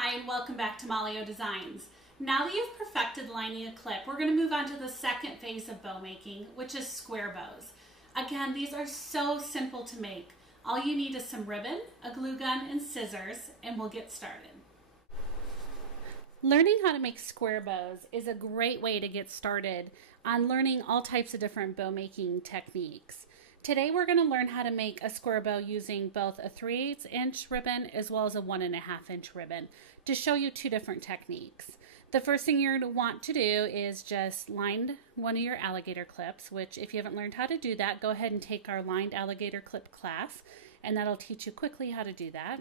Hi and welcome back to Molly O Designs. Now that you've perfected lining a clip, we're going to move on to the second phase of bow making, which is square bows. Again, these are so simple to make. All you need is some ribbon, a glue gun, and scissors, and we'll get started. Learning how to make square bows is a great way to get started on learning all types of different bow making techniques. Today we're going to learn how to make a square bow using both a 3/8 inch ribbon as well as a 1.5 inch ribbon to show you two different techniques. The first thing you're going to want to do is just line one of your alligator clips, which if you haven't learned how to do that, go ahead and take our lined alligator clip class, and that'll teach you quickly how to do that.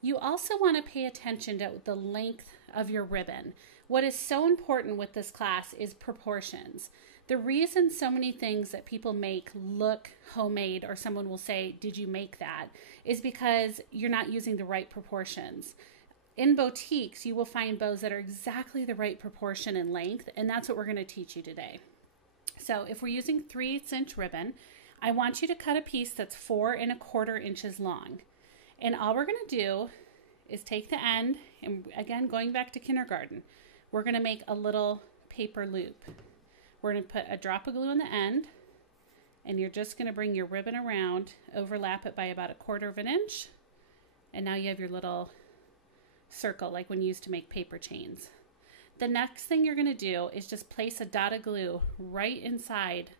You also want to pay attention to the length of your ribbon. What is so important with this class is proportions. The reason so many things that people make look homemade, or someone will say, "Did you make that?" is because you're not using the right proportions. In boutiques, you will find bows that are exactly the right proportion and length, and that's what we're going to teach you today. So if we're using 3/8 inch ribbon, I want you to cut a piece that's 4¼ inches long. And all we're going to do is take the end, and again, going back to kindergarten, we're going to make a little paper loop. We're going to put a drop of glue on the end, and you're just going to bring your ribbon around, overlap it by about 1/4 inch, and now you have your little circle like when you used to make paper chains. The next thing you're going to do is just place a dot of glue right inside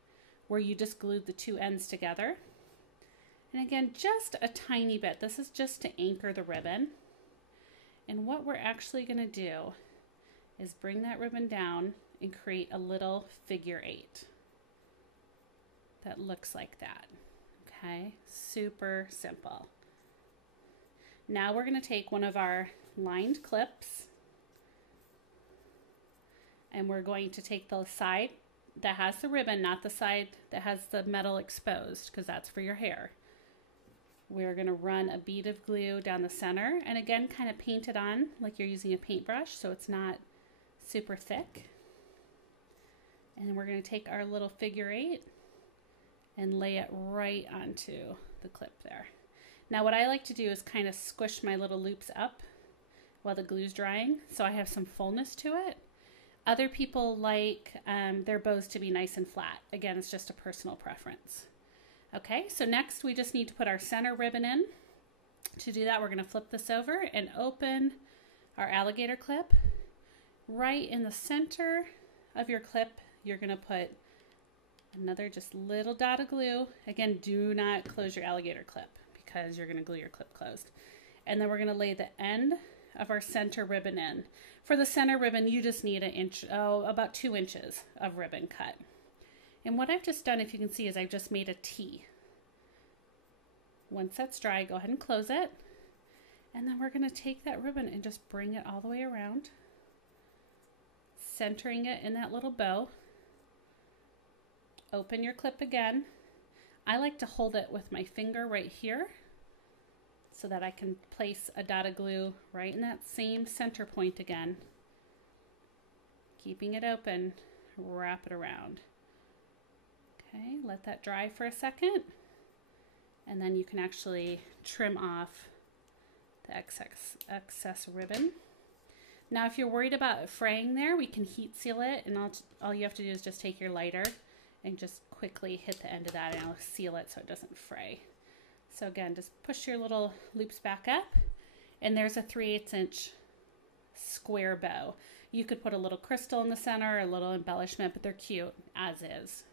where you just glued the two ends together. And again, just a tiny bit. This is just to anchor the ribbon. And what we're actually going to do is bring that ribbon down and create a little figure 8 that looks like that. Okay, super simple. Now we're going to take one of our lined clips, and we're going to take the side that has the ribbon, not the side that has the metal exposed, because that's for your hair. We're going to run a bead of glue down the center, and again, kind of paint it on like you're using a paintbrush so it's not super thick. And then we're going to take our little figure 8 and lay it right onto the clip there. Now what I like to do is kind of squish my little loops up while the glue's drying so I have some fullness to it. Other people like their bows to be nice and flat. Again, it's just a personal preference. Okay, so next we just need to put our center ribbon in. To do that, we're going to flip this over and open our alligator clip. Right in the center of your clip, you're going to put another just little dot of glue. Again, do not close your alligator clip because you're going to glue your clip closed. And then we're going to lay the end of our center ribbon in. For the center ribbon, you just need about 2 inches of ribbon cut. And what I've just done, if you can see, is I've just made a T. Once that's dry, go ahead and close it. And then we're going to take that ribbon and just bring it all the way around, centering it in that little bow. Open your clip again. I like to hold it with my finger right here so that I can place a dot of glue right in that same center point again. Keeping it open, wrap it around. Okay, let that dry for a second, and then you can actually trim off the excess ribbon. Now if you're worried about fraying there, we can heat seal it, and all you have to do is just take your lighter and just quickly hit the end of that, and it'll seal it so it doesn't fray. So again, just push your little loops back up, and there's a 3/8 inch square bow. You could put a little crystal in the center, a little embellishment, but they're cute as is.